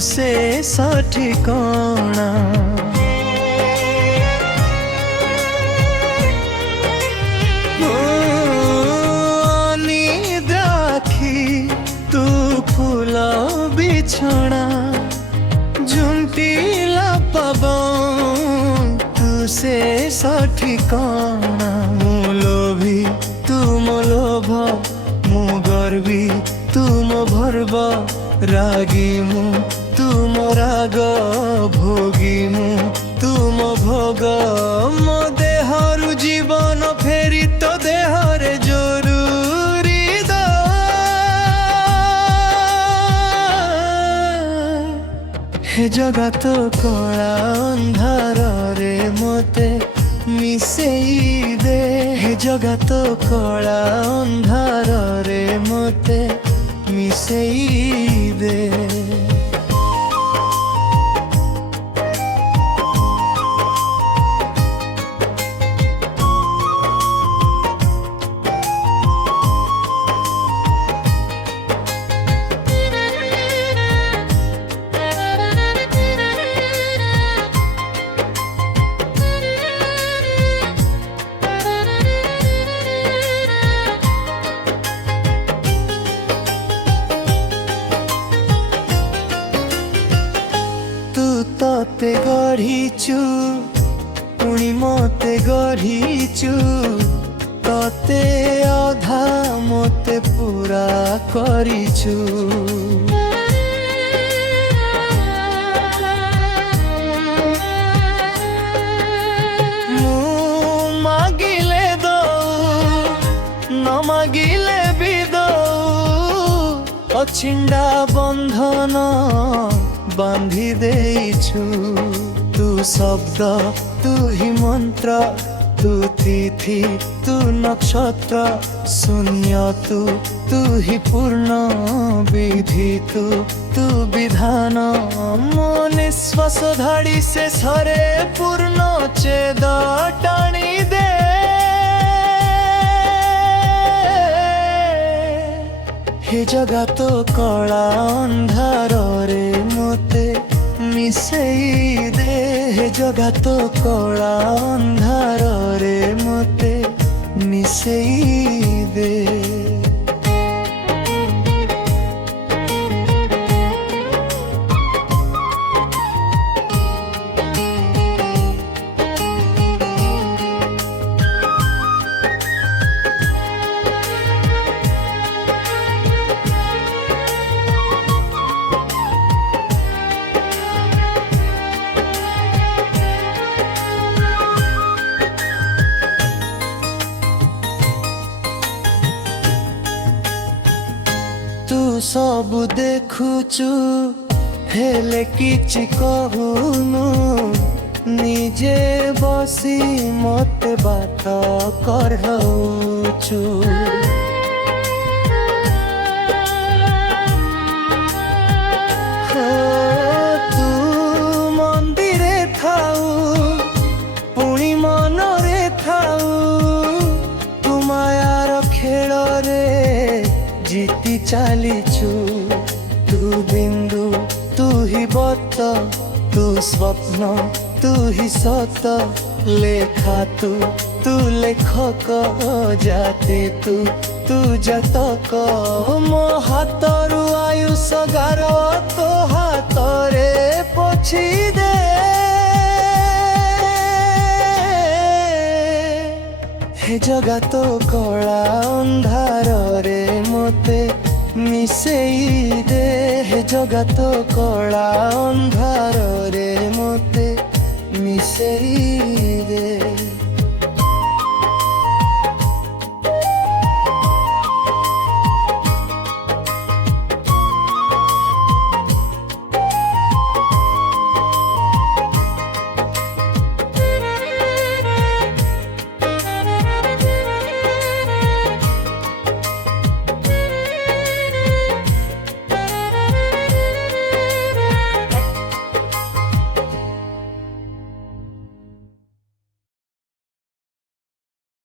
ଶେଷ ଠିକଣା। ନିଦ୍ରା ଆଖି ତୁ ଫୁଲ ବିଛଣା, ଝୁଣ୍ଟିଲା ପବନ ତୁ ଶେଷ ଠିକଣା। ମୁଁ ଲୋଭୀ ତୁ ମୋ ଲୋଭ, ମୁଁ ଗର୍ବୀ ତୁ ମୋ ଭର୍ବ, ରାଗୀ ମୁଁ ତୁ ମୋ ରାଗ, ଭୋଗୀ ମୁଁ ତୁ ମୋ ଭୋଗ। ମୋ ଦେହରୁ ଜୀବନ ଫେରି ତୋ ଦେହରେ ଜରୁରୀ ଦ। ହେ ଜଗତ କଳା ଅନ୍ଧାରରେ ମୋତେ ମିଶେଇ ଦେ, ହେ ଜଗତ କଳା ଅନ୍ଧାରରେ ମୋତେ ମିଶେଇ ଦେ। ତତେ ଗଢ଼ିଛୁ ପୁଣି ମତେ ଗଢ଼ିଛୁ, ତତେ ଅଧା ମତେ ପୁରା କରିଛୁ। ମୁଁ ମାଗିଲେ ଦଉ ନ ମାଗିଲେ ବି ଦଉ, ଅଛିଣ୍ଡା ବନ୍ଧନ ବାନ୍ଧି ଦେଇଛୁ। ତୁ ଶବ୍ଦ ତୁ ହି ମନ୍ତ୍ର, ତୁ ତିଥି ତୁ ନକ୍ଷତ୍ର, ଶୂନ୍ୟ ତୁ ହି ପୂର୍ଣ୍ଣ ବିଧି ତୁ ବିଧାନ। ମୋ ନିଶ୍ୱାସ ଧାଡ଼ି ଶେଷରେ ପୂର୍ଣ୍ଣ ଚ୍ଛେଦ ଟାଣି ଦେ। ହେ ଜଗତ କଳା ଅନ୍ଧାରରେ ମୋତେ ମିଶେଇ ଦେ, ହେ ଜଗତ କଳା ଅନ୍ଧାରରେ ମୋତେ ମିଶେଇ ଦେ। ତୁ ସବୁ ଦେଖୁଛୁ ହେଲେ କିଛି କହୁନୁ, ନିଜେ ବସି ମତେ ବାଟ କରଉଛୁ। ତୁ ମନ୍ଦିରେ ଥାଉ ପୁଣି ମନରେ ଥାଉ, ତୁ ମାୟାର ଖେଳରେ ଜିତି ଚାଲିଛୁ। ତୁ ବିନ୍ଦୁ ତୁ ହି ବତ, ତୁ ସ୍ୱପ୍ନ ତୁ ହି ସତ, ଲେଖା ତୁ ଲେଖକ, ଜାତି ତୁ ଜାତକ। ମୋ ହାତରୁ ଆୟୁଷ ଗାର ତୋ ହାତରେ ପୋଛି ଦେ। ହେ ଜଗତ କଳା ଅନ୍ଧାରରେ ମୋତେ ମିଶେଇ ଦେ, ହେ ଜଗତ କଳା ଅନ୍ଧାରରେ ମୋତେ ମିଶେଇ